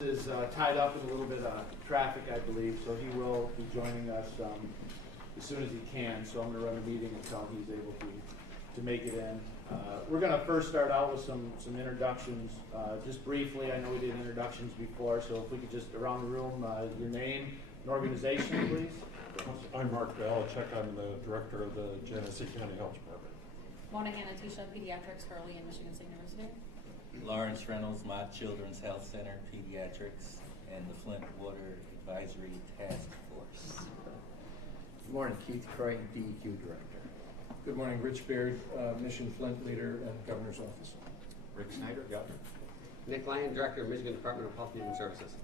Is tied up in a little bit of traffic, I believe, so he will be joining us as soon as he can. So I'm going to run a meeting until he's able to make it in. We're going to first start out with some introductions, just briefly. I know we did introductions before, so if we could just around the room, your name and organization, please. I'm Mark Belichick. I'm the director of the Genesee County Health Department. Mona Hanatusha, Pediatrics, Hurley, and Michigan State University. Lawrence Reynolds, Mott Children's Health Center, Pediatrics, and the Flint Water Advisory Task Force. Good morning, Keith Croy, DEQ Director. Good morning, Rich Baird, Mission Flint Leader at Governor's Office. Rick Snyder, Governor. Nick Lyon, Director of Michigan Department of Health and Human Services.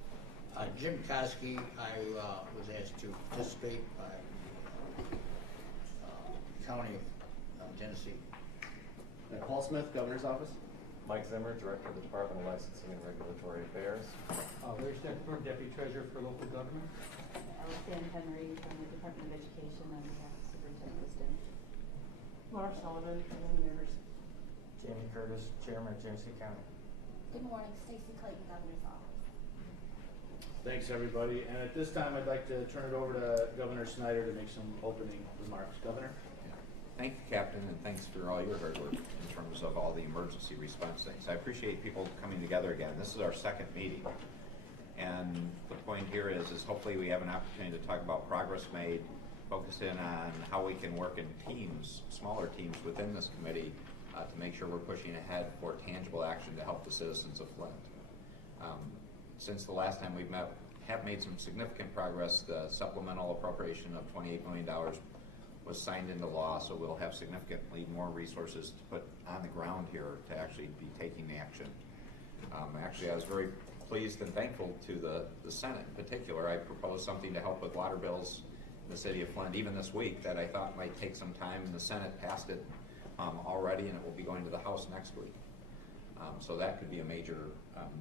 Jim Koski, I was asked to participate by the County of Genesee. Paul Smith, Governor's Office. Mike Zimmer, Director of the Department of Licensing and Regulatory Affairs. Larry Steckberg, Deputy Treasurer for Local Government. Alexander Henry from the Department of Education on behalf of Superintendent Liston. Laura Sullivan from the University. Jamie Curtis, Chairman of Genesee County. Good morning, Stacy Clayton, Governor's Office. Thanks, everybody. And at this time, I'd like to turn it over to Governor Snyder to make some opening remarks. Governor? Thank you, Captain, and thanks for all your hard work in terms of all the emergency response things. I appreciate people coming together again. This is our second meeting. And the point here is hopefully we have an opportunity to talk about progress made, focus in on how we can work in teams, smaller teams within this committee to make sure we're pushing ahead for tangible action to help the citizens of Flint. Since the last time we've met, have made some significant progress. The supplemental appropriation of $28 million was signed into law, so we'll have significantly more resources to put on the ground here to actually be taking action. Actually, I was very pleased and thankful to the Senate in particular. I proposed something to help with water bills in the city of Flint even this week that I thought might take some time, and the Senate passed it already, and it will be going to the House next week. So that could be a major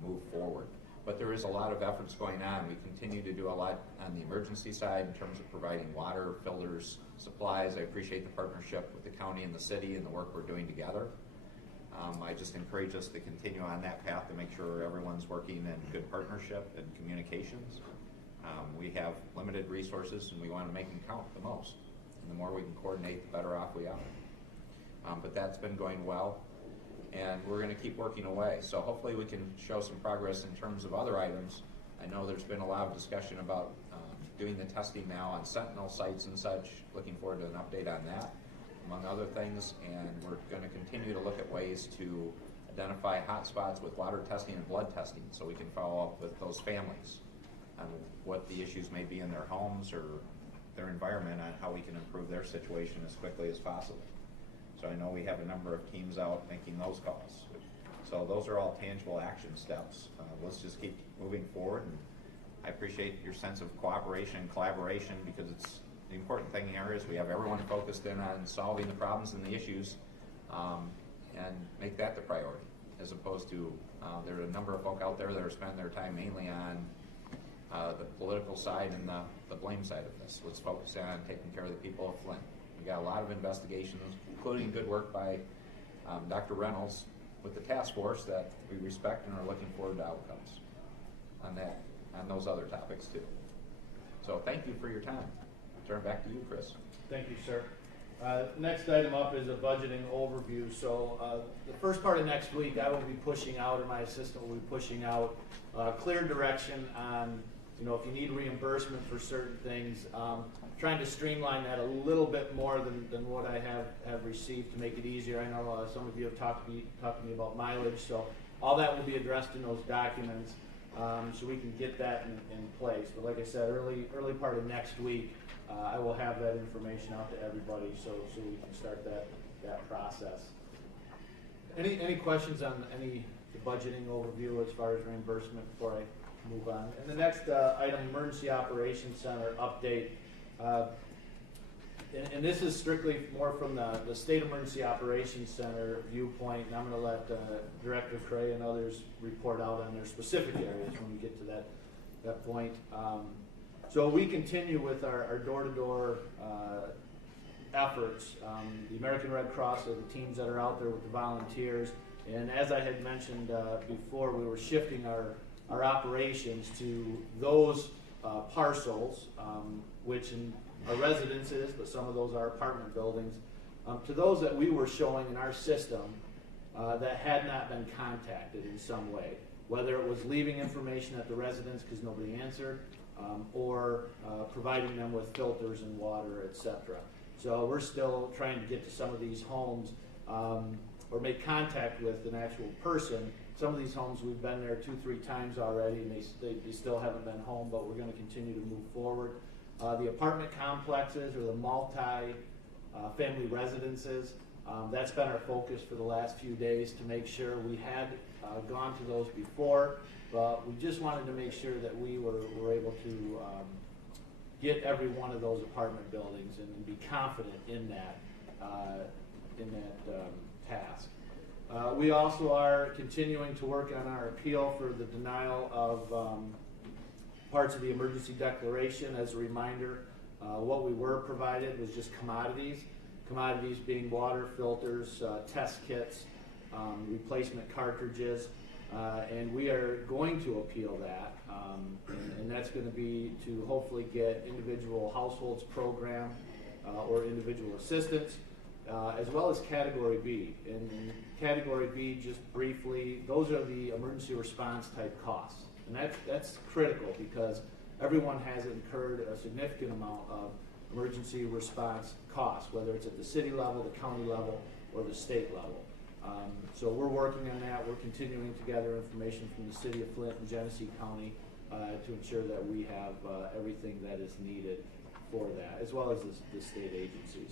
move forward. But there is a lot of efforts going on. We continue to do a lot on the emergency side in terms of providing water, filters, supplies. I appreciate the partnership with the county and the city and the work we're doing together. I just encourage us to continue on that path to make sure everyone's working in good partnership and communications. We have limited resources and we want to make them count the most. And the more we can coordinate, the better off we are. But that's been going well. And we're going to keep working away. So hopefully we can show some progress in terms of other items. I know there's been a lot of discussion about doing the testing now on Sentinel sites and such. Looking forward to an update on that, among other things. And we're going to continue to look at ways to identify hotspots with water testing and blood testing so we can follow up with those families on what the issues may be in their homes or their environment on how we can improve their situation as quickly as possible. So I know we have a number of teams out making those calls. So those are all tangible action steps. Let's just keep moving forward. And I appreciate your sense of cooperation and collaboration because it's the important thing here is we have everyone focused in on solving the problems and the issues and make that the priority as opposed to there are a number of folk out there that are spending their time mainly on the political side and the blame side of this. Let's focus on taking care of the people of Flint. We got a lot of investigations, including good work by Dr. Reynolds with the task force that we respect and are looking forward to outcomes on those other topics too. So thank you for your time. Turn it back to you, Chris. Thank you, sir. Next item up is a budgeting overview. So the first part of next week, I will be pushing out, or my assistant will be pushing out clear direction on, if you need reimbursement for certain things, trying to streamline that a little bit more than what I have received to make it easier. I know some of you have talked to me about mileage, so all that will be addressed in those documents, so we can get that in place. But like I said, early part of next week, I will have that information out to everybody, so we can start that process. Any questions on the budgeting overview as far as reimbursement before I move on? And the next item, Emergency Operations Center update. And this is strictly more from the State Emergency Operations Center viewpoint, and I'm going to let Director Cray and others report out on their specific areas when we get to that point. So we continue with our door-to-door efforts. The American Red Cross are the teams that are out there with the volunteers, and as I had mentioned before, we were shifting our our operations to those parcels, which are residences, but some of those are apartment buildings, to those that we were showing in our system that had not been contacted in some way, whether it was leaving information at the residence because nobody answered, or providing them with filters and water, etc. So we're still trying to get to some of these homes or make contact with an actual person. Some of these homes we've been there 2-3 times already, and they still haven't been home, but we're going to continue to move forward. The apartment complexes or the multi-family residences, that's been our focus for the last few days to make sure we had gone to those before, but we just wanted to make sure that we were able to get every one of those apartment buildings and be confident in that task. We also are continuing to work on our appeal for the denial of parts of the emergency declaration. As a reminder, what we were provided was just commodities being water, filters, test kits, replacement cartridges, and we are going to appeal that, and that's going to be to hopefully get individual households program or individual assistance, as well as Category B. And Category B, just briefly, those are the emergency response type costs, and that's critical because everyone has incurred a significant amount of emergency response costs, whether it's at the city level, the county level, or the state level. So we're working on that. We're continuing to gather information from the city of Flint and Genesee County to ensure that we have everything that is needed for that, as well as the state agencies.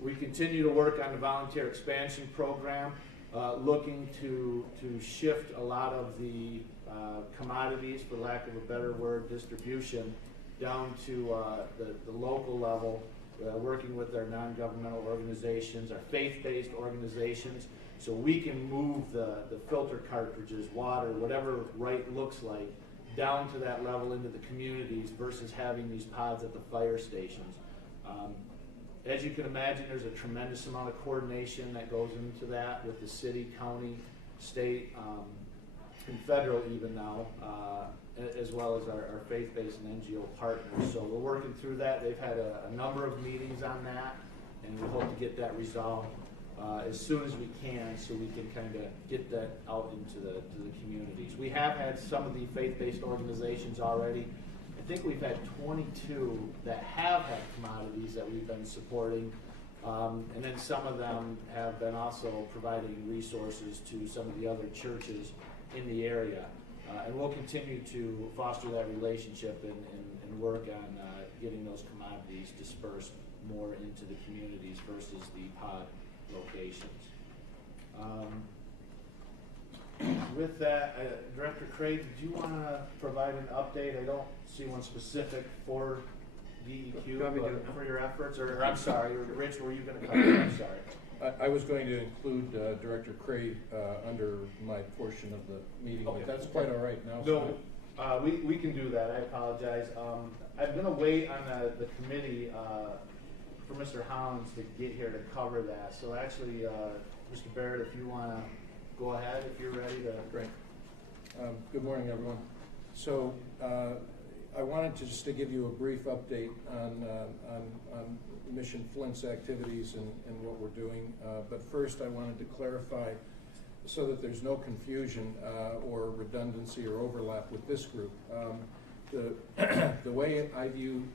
We continue to work on the volunteer expansion program, looking to shift a lot of the commodities, for lack of a better word, distribution, down to the local level, working with our non-governmental organizations, our faith-based organizations, so we can move the filter cartridges, water, whatever right looks like, down to that level into the communities versus having these pods at the fire stations. As you can imagine, there's a tremendous amount of coordination that goes into that with the city, county, state, and federal even now, as well as our faith-based and NGO partners. So we're working through that. They've had a number of meetings on that, and we hope to get that resolved as soon as we can, so we can kind of get that out into the communities. We have had some of the faith-based organizations already. I think we've had 22 that have had commodities that we've been supporting, and then some of them have been also providing resources to some of the other churches in the area. And we'll continue to foster that relationship and work on getting those commodities dispersed more into the communities versus the pod locations. With that, Director Craig, did you want to provide an update? I don't see one specific for DEQ, but for your efforts, or I'm sorry, Rich, were you going to cover it? I'm sorry. I was going to include Director Craig under my portion of the meeting, Okay. but that's quite all right now. No, we can do that. I apologize. I'm going to wait on the committee for Mr. Hollins to get here to cover that. So actually, Mr. Barrett, if you want to go ahead, if you're ready to. Great. Good morning, everyone. So I wanted just to give you a brief update on Mission Flint's activities and what we're doing. But first, I wanted to clarify so that there's no confusion or redundancy or overlap with this group. The way I view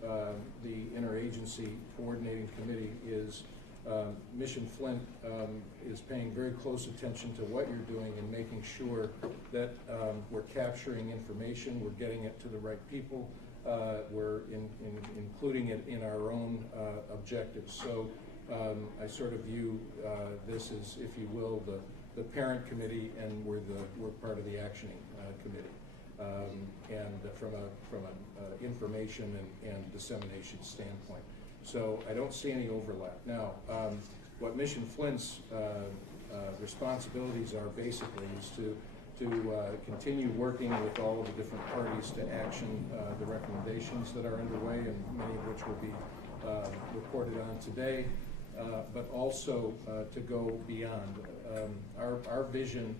the interagency coordinating committee is Mission Flint is paying very close attention to what you're doing and making sure that we're capturing information, we're getting it to the right people, we're including it in our own objectives. So I sort of view this as, if you will, the parent committee, and we're part of the actioning committee. And from an information and dissemination standpoint. So I don't see any overlap. Now, what Mission Flint's responsibilities are basically is to continue working with all of the different parties to action the recommendations that are underway, and many of which will be reported on today, but also to go beyond. Our vision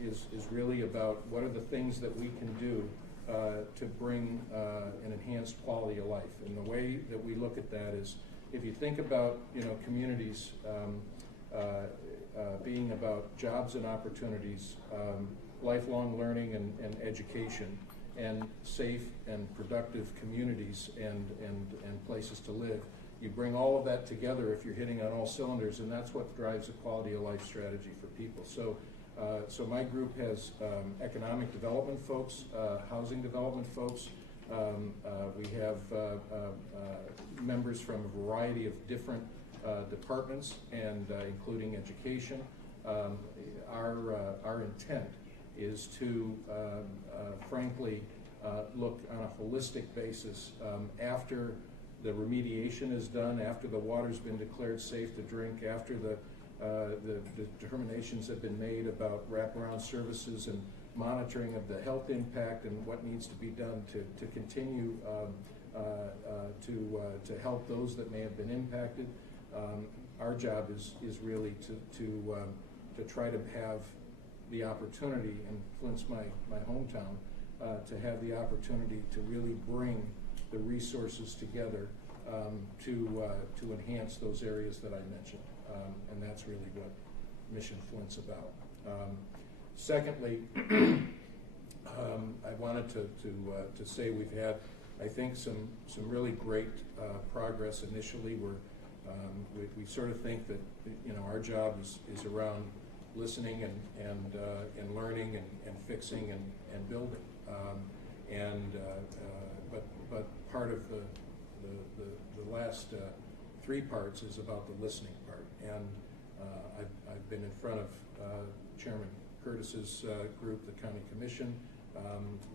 is really about what are the things that we can do to bring an enhanced quality of life. And the way that we look at that is, if you think about, communities being about jobs and opportunities, lifelong learning and education, and safe and productive communities and places to live. You bring all of that together if you're hitting on all cylinders, and that's what drives a quality of life strategy for people. So my group has economic development folks, housing development folks. We have members from a variety of different departments, and including education. Our intent is to, frankly, look on a holistic basis after the remediation is done, after the water's been declared safe to drink, after the determinations have been made about wraparound services and monitoring of the health impact and what needs to be done to continue to help those that may have been impacted. Our job is really to try to have the opportunity, and Flint's my hometown, to have the opportunity to really bring the resources together to enhance those areas that I mentioned. And that's really what Mission Flint's about. Secondly, I wanted to say we've had, I think, some really great progress initially. We sort of think that our job is around listening and learning and fixing and building. But part of the last three parts is about the listening part. And I've been in front of Chairman Curtis's group, the County Commission.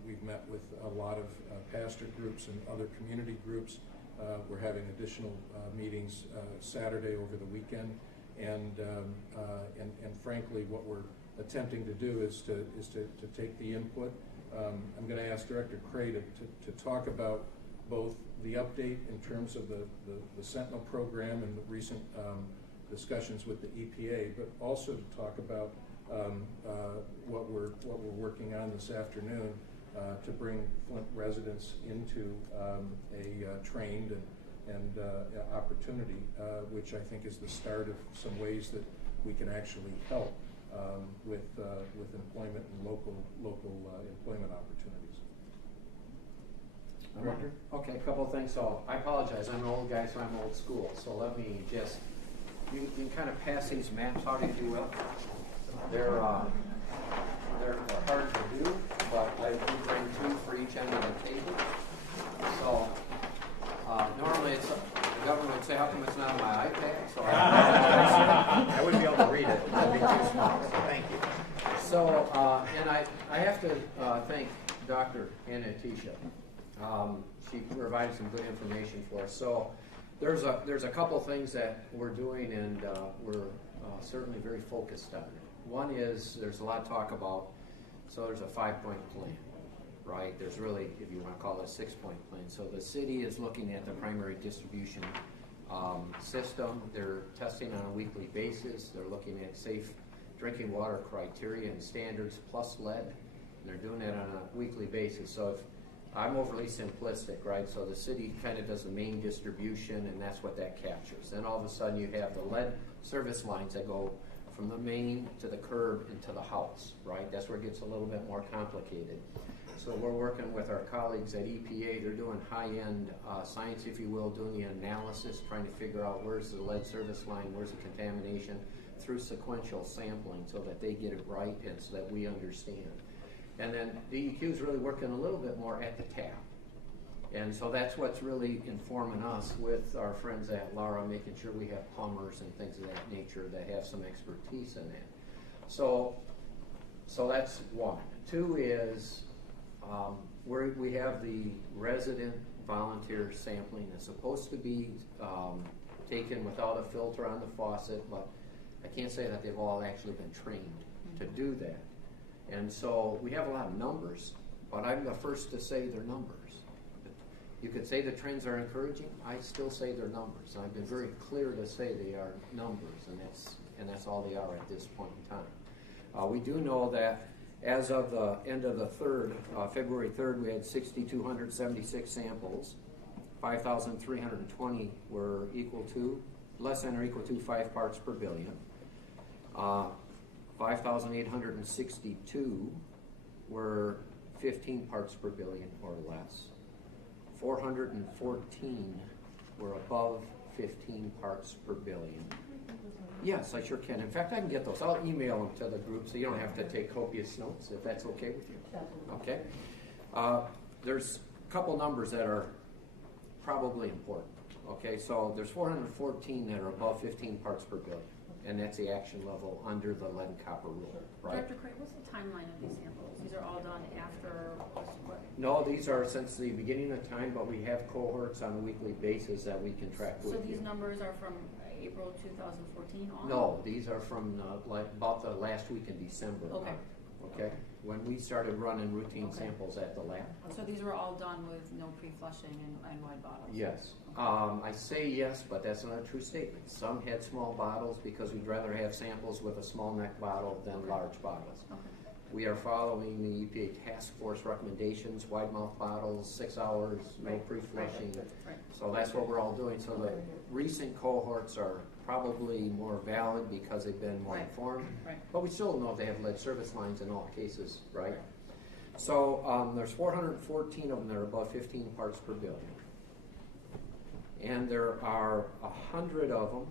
We've met with a lot of pastor groups and other community groups. We're having additional meetings Saturday over the weekend. And frankly, what we're attempting to do is to take the input. I'm going to ask Director Cray to talk about both the update in terms of the Sentinel program and the recent discussions with the EPA, but also to talk about what we're working on this afternoon to bring Flint residents into a trained and opportunity, which I think is the start of some ways that we can actually help with employment and local employment opportunities. Director? Okay, a couple of things. So I apologize. I'm an old guy, so I'm old school. So let me just, you can kind of pass these maps out if you will. They're hard to do, but I do bring two for each end of the table. So normally the government would say, how come it's not on my iPad? So I wouldn't be able to read it. It would be too small. So thank you. So and I have to thank Dr. Anna Tisha. She provided some good information for us. So there's a couple things that we're doing, and we're certainly very focused on it. One is there's a lot of talk about, so there's a 5-point plan, right? There's really, if you want to call it a 6-point plan. So the city is looking at the primary distribution system. They're testing on a weekly basis. They're looking at safe drinking water criteria and standards plus lead. And they're doing that on a weekly basis. So if I'm overly simplistic, right? So the city kind of does the main distribution, and that's what that captures. Then all of a sudden you have the lead service lines that go from the main to the curb into the house, right? That's where it gets a little bit more complicated. So we're working with our colleagues at EPA. They're doing high-end science, if you will, doing the analysis, trying to figure out where's the lead service line, where's the contamination, through sequential sampling so that they get it right and so that we understand. And then DEQ is really working a little bit more at the tap. And so that's what's really informing us with our friends at Lara, making sure we have plumbers and things of that nature that have some expertise in that. So that's one. Two is we have the resident volunteer sampling that's supposed to be taken without a filter on the faucet, but I can't say that they've all actually been trained to do that. And so we have a lot of numbers, but I'm the first to say they're numbers. You could say the trends are encouraging. I still say they're numbers. I've been very clear to say they are numbers, and that's all they are at this point in time. We do know that as of the end of the February 3rd, we had 6,276 samples. 5,320 were less than or equal to 5 parts per billion. 5,862 were 15 parts per billion or less. 414 were above 15 parts per billion. Yes, I sure can. In fact, I can get those. I'll email them to the group so you don't have to take copious notes if that's okay with you. Okay. There's a couple numbers that are probably important. Okay, so there's 414 that are above 15 parts per billion, and that's the action level under the lead and copper rule, right? Dr. Craig, what's the timeline of these samples? These are all done after what? No, these are since the beginning of time, but we have cohorts on a weekly basis that we can track with you. So these numbers are from April 2014 on? No, these are from about the last week in December. Okay. Okay, when we started running routine samples at the lab. So these were all done with no pre-flushing and wide bottles? Yes. I say yes, but that's not a true statement. Some had small bottles because we'd rather have samples with a small neck bottle than large bottles. Okay. We are following the EPA task force recommendations, wide mouth bottles, 6 hours, no pre-flushing. Right. So that's what we're all doing. So the recent cohorts are probably more valid because they've been more informed. Right. But we still know they have lead service lines in all cases, right? So there's 414 of them that are above 15 parts per billion. And there are 100 of them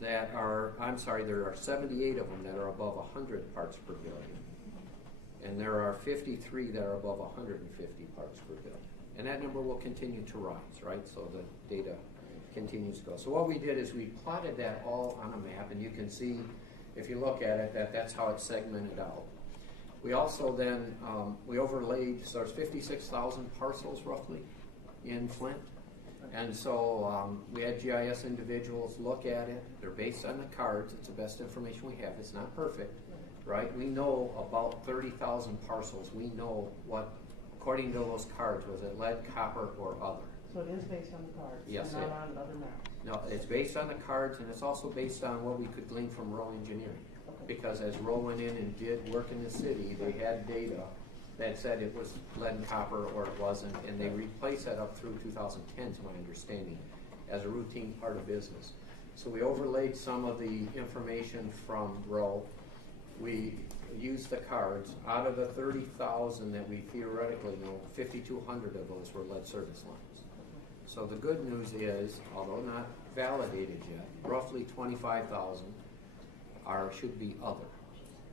that are, there are 78 of them that are above 100 parts per billion. And there are 53 that are above 150 parts per billion. And that number will continue to rise, right? So the data continues to go. So what we did is we plotted that all on a map, and you can see, if you look at it, that's how it's segmented out. We also then, we overlaid, so there's 56,000 parcels roughly in Flint. And so we had GIS individuals look at it. They're based on the cards. It's the best information we have. It's not perfect, right? We know about 30,000 parcels. We know what, according to those cards, was it lead, copper, or other. So it is based on the cards? Yes, and not on other maps? No, it's based on the cards, and it's also based on what we could glean from Rowe Engineering. Okay. Because as Rowe went in and did work in the city, they had data that said it was lead and copper or it wasn't, and they replaced that up through 2010, to my understanding, as a routine part of business. So we overlaid some of the information from Rowe. We used the cards. Out of the 30,000 that we theoretically know, 5,200 of those were lead service lines. So the good news is, although not validated yet, roughly 25,000 should be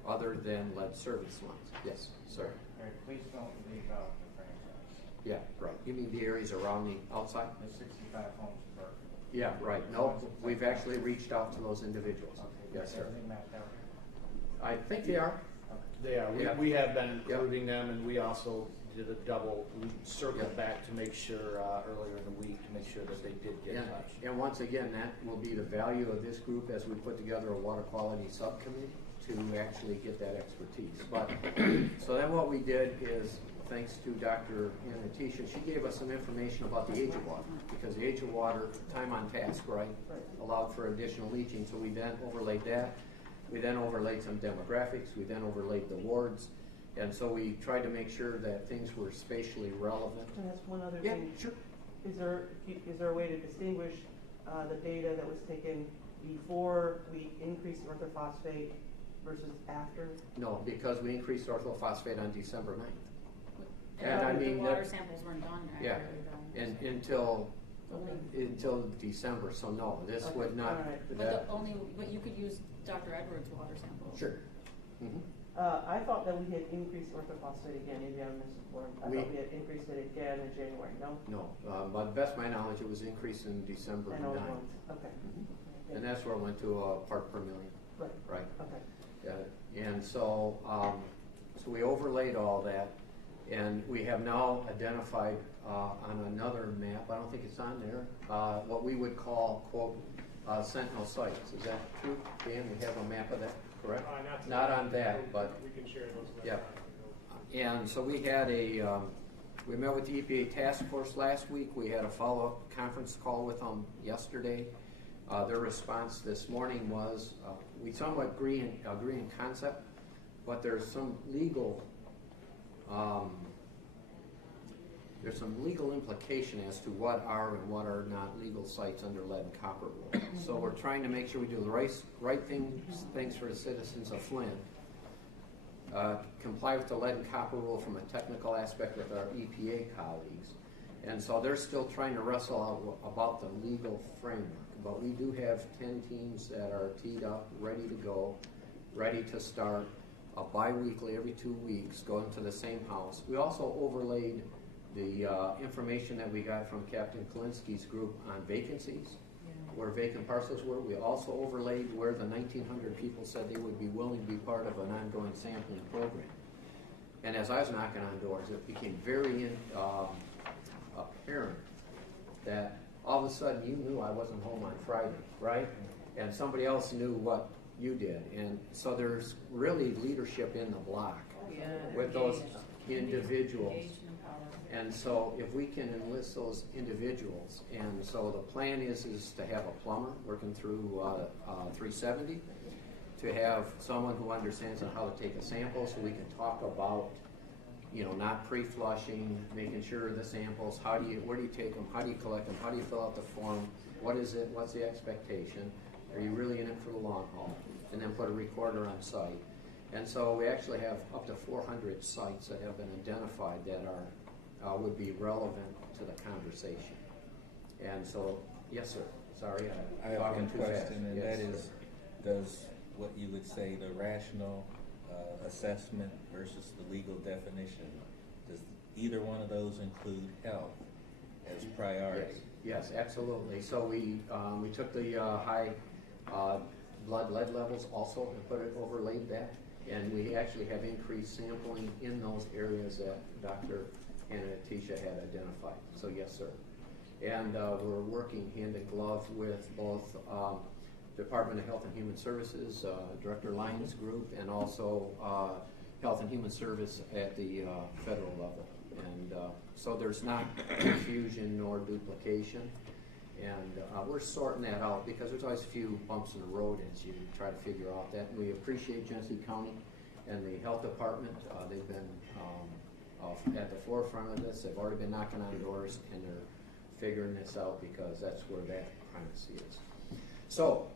other than lead service lines. Yes, sir. Please don't leave out the franchise. Yeah, right. You mean the areas around the outside? The 65 homes per. Yeah, right. No, we've actually reached out to those individuals. Okay. Yes, sir. Everything mapped out? I think they are. They are. Yeah. We have been including them, and we also did a double, we circled Yeah. back to make sure, earlier in the week, to make sure that they did get touched. And once again, that will be the value of this group as we put together a water quality subcommittee to actually get that expertise. But so then what we did is, thanks to Dr. Anatisha, she gave us some information about the age of water, because the age of water, time on task, right, allowed for additional leaching. So we then overlaid that. We then overlaid some demographics. We then overlaid the wards. And so we tried to make sure that things were spatially relevant. And that's one other Yeah, thing. sure. Is there a way to distinguish the data that was taken before we increased orthophosphate versus after? No, because we increased orthophosphate on December 9th. And I mean, the water that- samples weren't done Yeah, accurately then. and until December, so no, this Okay, would not. all right. But you could use Dr. Edwards' water samples. Sure. Mm-hmm. I thought that we had increased orthophosphate again, maybe I'm misinformed. I thought we had increased it again in January, no? No, but to best of my knowledge, it was increased in December And 9th. all at once, okay. Mhm. And that's where it went to a part per million, Right, right? okay. And so, so we overlaid all that, and we have now identified on another map, I don't think it's on there, what we would call, quote, sentinel sites. Is that true, Dan? We have a map of that, correct? Not on that, but. We can share those. Yeah. And so we had we met with the EPA task force last week. We had a follow-up conference call with them yesterday. Their response this morning was, we somewhat agree in concept, but there's some legal implication as to what are and what are not legal sites under lead and copper rule. So we're trying to make sure we do the right things for the citizens of Flint. Comply with the lead and copper rule from a technical aspect with our EPA colleagues. And so they're still trying to wrestle out about the legal framework. But we do have 10 teams that are teed up, ready to go, ready to start bi-weekly, every 2 weeks, going to the same house. We also overlaid the information that we got from Captain Kalinsky's group on vacancies, where vacant parcels were. We also overlaid where the 1,900 people said they would be willing to be part of an ongoing sampling program. And as I was knocking on doors, it became very apparent that all of a sudden you knew I wasn't home on Friday, right? And somebody else knew what you did. And so there's really leadership in the block with those individuals. And so if we can enlist those individuals, and so the plan is to have a plumber working through 370, to have someone who understands how to take a sample so we can talk about, not pre-flushing, making sure the samples, where do you take them, how do you collect them, how do you fill out the form, what is it, what's the expectation, are you really in it for the long haul, and then put a recorder on site. And so we actually have up to 400 sites that have been identified that would be relevant to the conversation. And so, yes, sir. Sorry, I have one question, and yes, that is, does what you would say the rational assessment versus the legal definition, does either one of those include health as priority? Yes, absolutely. So we took the high blood lead levels also and overlaid that, and we actually have increased sampling in those areas that Dr. and Atisha had identified. So yes, sir. And we're working hand in glove with both Department of Health and Human Services, Director Lyons Group, and also Health and Human Service at the federal level. And so there's not confusion nor duplication. And we're sorting that out because there's always a few bumps in the road as you try to figure out that. And we appreciate Genesee County and the Health Department. They've been at the forefront of this. They've already been knocking on doors, and they're figuring this out because that's where that primacy is. So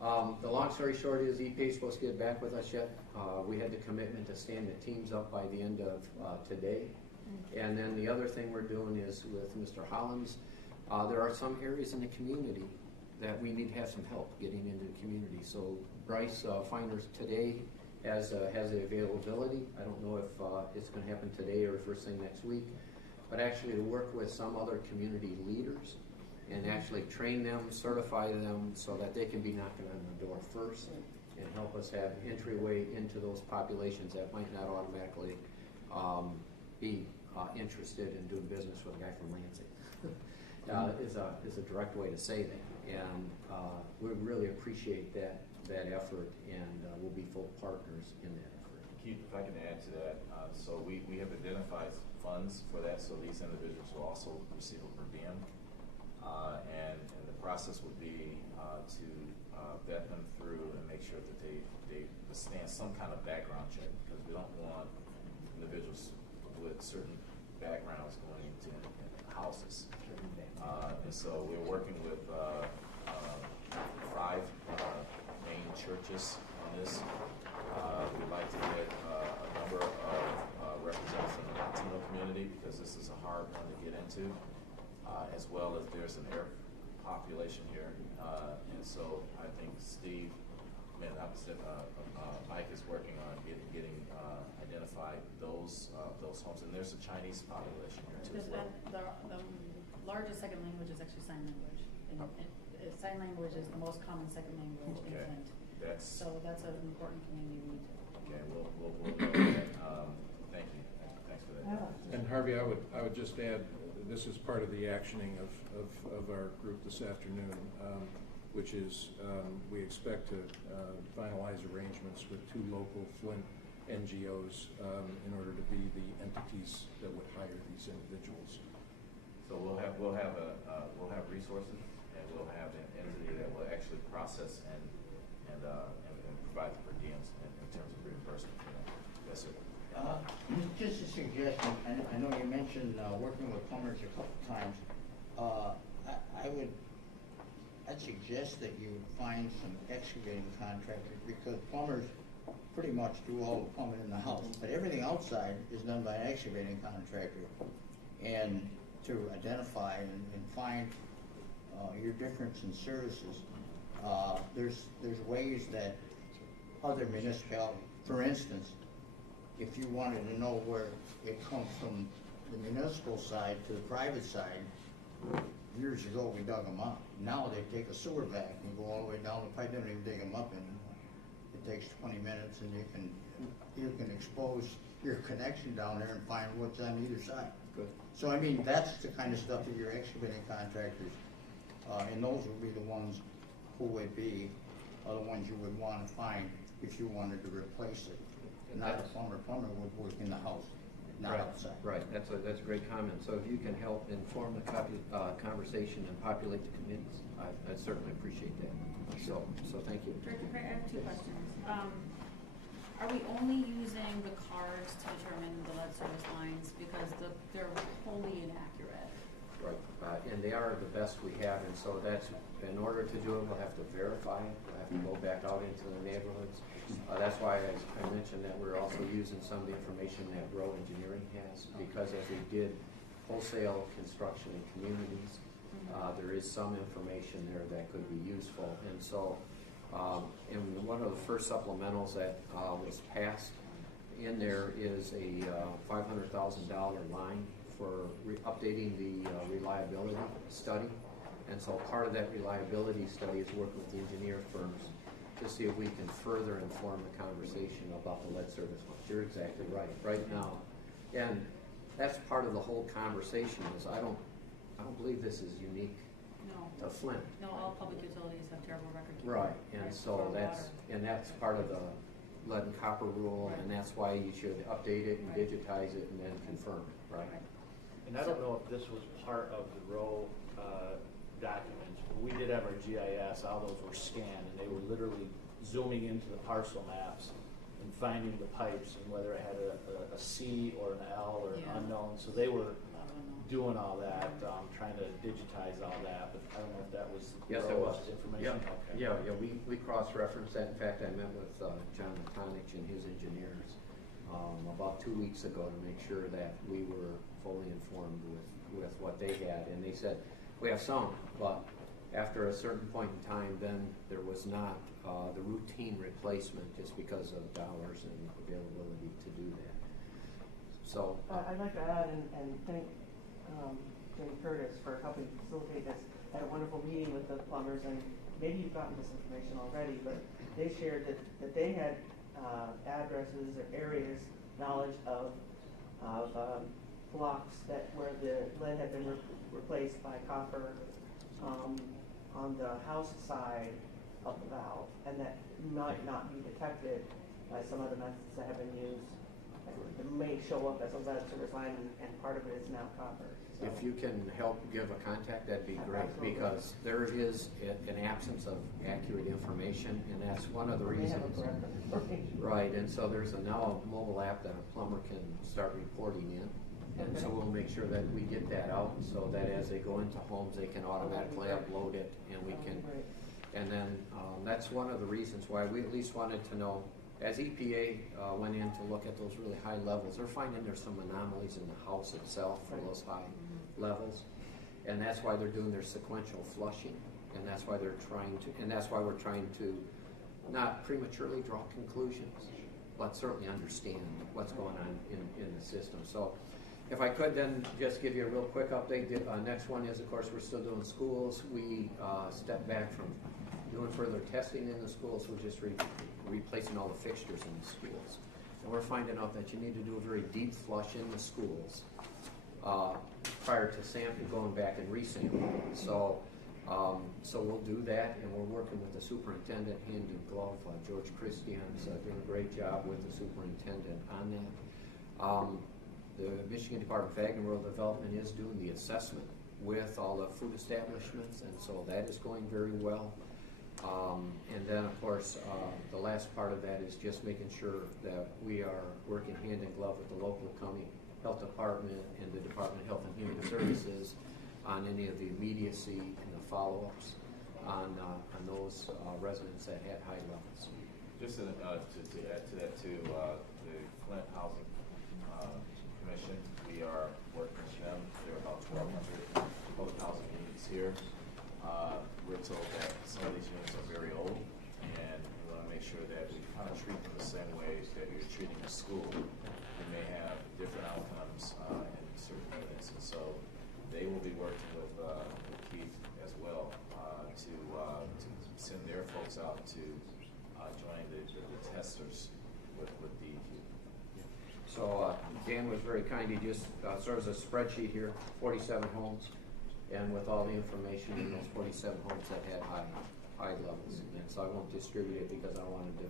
the long story short is EPA is supposed to get back with us yet. We had the commitment to stand the teams up by the end of today. And then the other thing we're doing is with Mr. Hollins, there are some areas in the community that we need to have some help getting into the community. So Bryce Finders today has the availability. I don't know if it's going to happen today or first thing next week, but actually to work with some other community leaders and actually train them, certify them so that they can be knocking on the door first and help us have entryway into those populations that might not automatically be interested in doing business with a guy from Lansing. Is a direct way to say that, and we really appreciate that effort, and we'll be full partners in that effort. Keith, if I can add to that, so we have identified funds for that, so these individuals will also receive a per diem, and the process would be to vet them through and make sure that they withstand some kind of background check, because we don't want individuals with certain backgrounds going into houses. And so we're working with 5 main churches on this. We'd like to get a number of representatives from the Latino community, because this is a hard one to get into, as well as there's an Arab population here. And so I think Mike is working on getting identified those homes, and there's a Chinese population here too as well. The largest second language is actually sign language. Sign language is the most common second language in Flint. So that's an important community need. Okay, we'll know that. Thank you. Thanks for that. And Harvey, I would just add, this is part of the actioning of our group this afternoon, which is we expect to finalize arrangements with 2 local Flint NGOs in order to be the entities that would hire these individuals. So we'll have resources and we'll have an entity that will actually process and provide the per diems in terms of reimbursement for that. Yes, sir. Just a suggestion, I know you mentioned working with plumbers a couple times. I'd suggest that you find some excavating contractors, because plumbers pretty much do all the plumbing in the house, but everything outside is done by an excavating contractor. And to identify and find your difference in services, there's ways that other municipalities, for instance, if you wanted to know where it comes from the municipal side to the private side, years ago we dug them up. Now they take a sewer vac and go all the way down the pipe. They don't even dig them up anymore. It takes 20 minutes, and you can expose your connection down there and find what's on either side. Good. So I mean, that's the kind of stuff that your excavating contractors, and those would be the ones who would be the ones you would want to find if you wanted to replace it. Not a plumber. Plumber would work in the house, not Right, outside. Right, that's a great comment. So if you can help inform the conversation and populate the committees, I'd certainly appreciate that. So thank you. Director Craig, I have two questions. Are we only using the cards to determine the lead service lines because they're wholly inaccurate? Right, and they are the best we have, and so that's, in order to do it, we'll have to verify it, we'll have to go back out into the neighborhoods. That's why I mentioned that we're also using some of the information that Row Engineering has, because as we did wholesale construction in communities, there is some information there that could be useful. And so, in one of the first supplementals that was passed in there is a $500,000 line for updating the reliability study. And so part of that reliability study is working with the engineer firms to see if we can further inform the conversation about the lead service lines. You're exactly right. Right now, and that's part of the whole conversation is I don't believe this is unique to Flint. No, all public utilities have terrible record keeping. Right, and so that's part of the lead and copper rule, and that's why you should update it and digitize it and then confirm it, right? And I don't know if this was part of the row documents, but we did have our GIS, all those were scanned, and they were literally zooming into the parcel maps and finding the pipes and whether it had a C or an L or unknown. So they were doing all that, trying to digitize all that, but I don't know if that was Yes, it was. information. Yeah, okay. Yeah, we cross-referenced that. In fact, I met with John Matonich and his engineers about 2 weeks ago to make sure that we were fully informed with what they had, and they said, we have some, but after a certain point in time, then there was not the routine replacement just because of dollars and availability to do that. So I'd like to add and thank Jim Curtis for helping facilitate this. I had a wonderful meeting with the plumbers, and maybe you've gotten this information already, but they shared that they had addresses or areas, knowledge of blocks where the lead had been replaced by copper on the house side of the valve, and that might not be detected by some other methods that have been used. It may show up as a lead service line, and part of it is now copper. So. if you can help give a contact, that'd be great, Absolutely. because there is an absence of accurate information, and that's one of the They have reasons. a correct information. Right, and so there's now a mobile app that a plumber can start reporting in. And so we'll make sure that we get that out so that as they go into homes, they can automatically upload it, and we can, and then that's one of the reasons why we at least wanted to know, as EPA went in to look at those really high levels, they're finding there's some anomalies in the house itself for those high levels. And that's why they're doing their sequential flushing, and that's why they're trying to, and that's why we're trying to not prematurely draw conclusions, but certainly understand what's going on in the system. So if I could then just give you a real quick update. Next one is, of course, we're still doing schools. We stepped back from doing further testing in the schools. We're just replacing all the fixtures in the schools. And we're finding out that you need to do a very deep flush in the schools prior to going back and resampling. So we'll do that, and we're working with the superintendent hand in glove. George Christian's doing a great job with the superintendent on that. The Michigan Department of Ag and Rural Development is doing the assessment with all the food establishments, and so that is going very well. And then, of course, the last part of that is just making sure that we are working hand in glove with the local county health department and the Department of Health and Human Services on any of the immediacy and the follow-ups on those residents that had high levels. Just to add to that too, the Flint Housing Commission, we are working with them. There are about 1,200 public housing units here. We're told that some of these units are very old, and we want to make sure that we kind of treat them the same way that you're treating a school. We may have different outcomes in certain units, and so they will be working with Keith as well to send their folks out to join the testers with DEQ. So Dan was very kind. He just sort of a spreadsheet here, 47 homes, and with all the information in those 47 homes that had high levels. And so I won't distribute it because I wanted to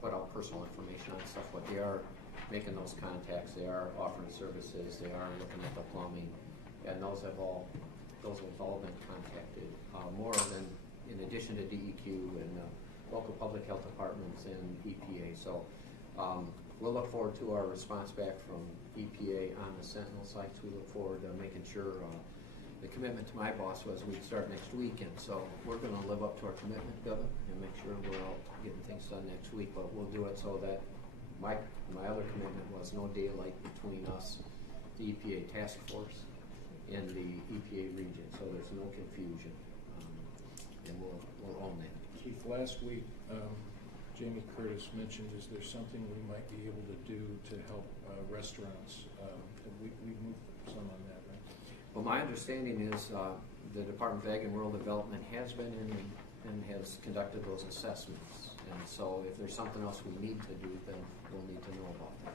put out personal information on stuff, but they are making those contacts, they are offering services, they are looking at the plumbing, and those have all been contacted. More than, in addition to DEQ and local public health departments and EPA. So we'll look forward to our response back from EPA on the Sentinel sites. We look forward to making sure the commitment to my boss was we'd start next week, and so we're going to live up to our commitment, Governor, and make sure we're all getting things done next week. But we'll do it so that my other commitment was no daylight between us, the EPA task force, and the EPA region, so there's no confusion, and we'll own that. Keith, last week, Jamie Curtis mentioned, is there something we might be able to do to help restaurants? We moved some on that, right? Well, my understanding is the Department of Ag and Rural Development has been in and has conducted those assessments. And so if there's something else we need to do, then we'll need to know about that.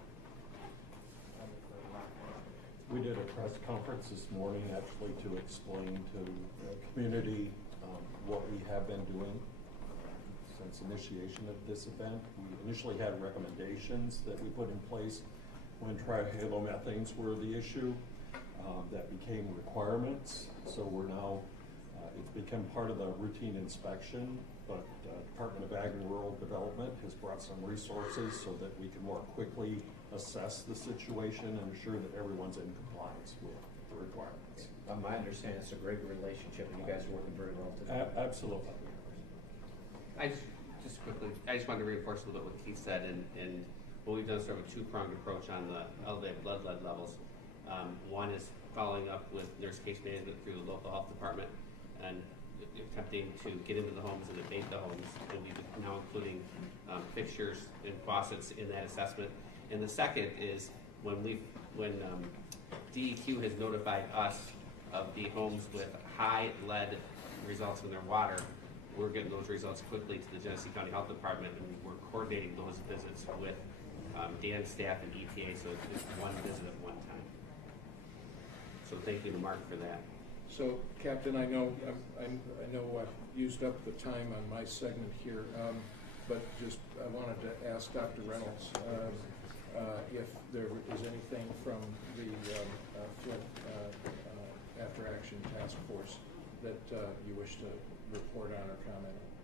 We did a press conference this morning actually to explain to the community what we have been doing since initiation of this event. We initially had recommendations that we put in place when trihalomethanes were the issue. That became requirements, so we're now, it's become part of the routine inspection, but Department of Ag and Rural Development has brought some resources so that we can more quickly assess the situation and ensure that everyone's in compliance with the requirements. My understanding it's a great relationship, and you guys are working very well together. Absolutely. I just quickly, I just wanted to reinforce a little bit what Keith said, and what we've done sort of a two-pronged approach on the elevated blood lead levels. One is following up with nurse case management through the local health department and attempting to get into the homes and abate the homes, and we've now including fixtures and faucets in that assessment. And the second is when DEQ has notified us of the homes with high lead results in their water, we're getting those results quickly to the Genesee County Health Department, and we're coordinating those visits with Dan's staff and EPA, so it's one visit at one time. So thank you to Mark for that. So, Captain, I know I've used up the time on my segment here, but just I wanted to ask Dr. Reynolds if there is anything from the Flint After Action Task Force that you wish to report on or comment on.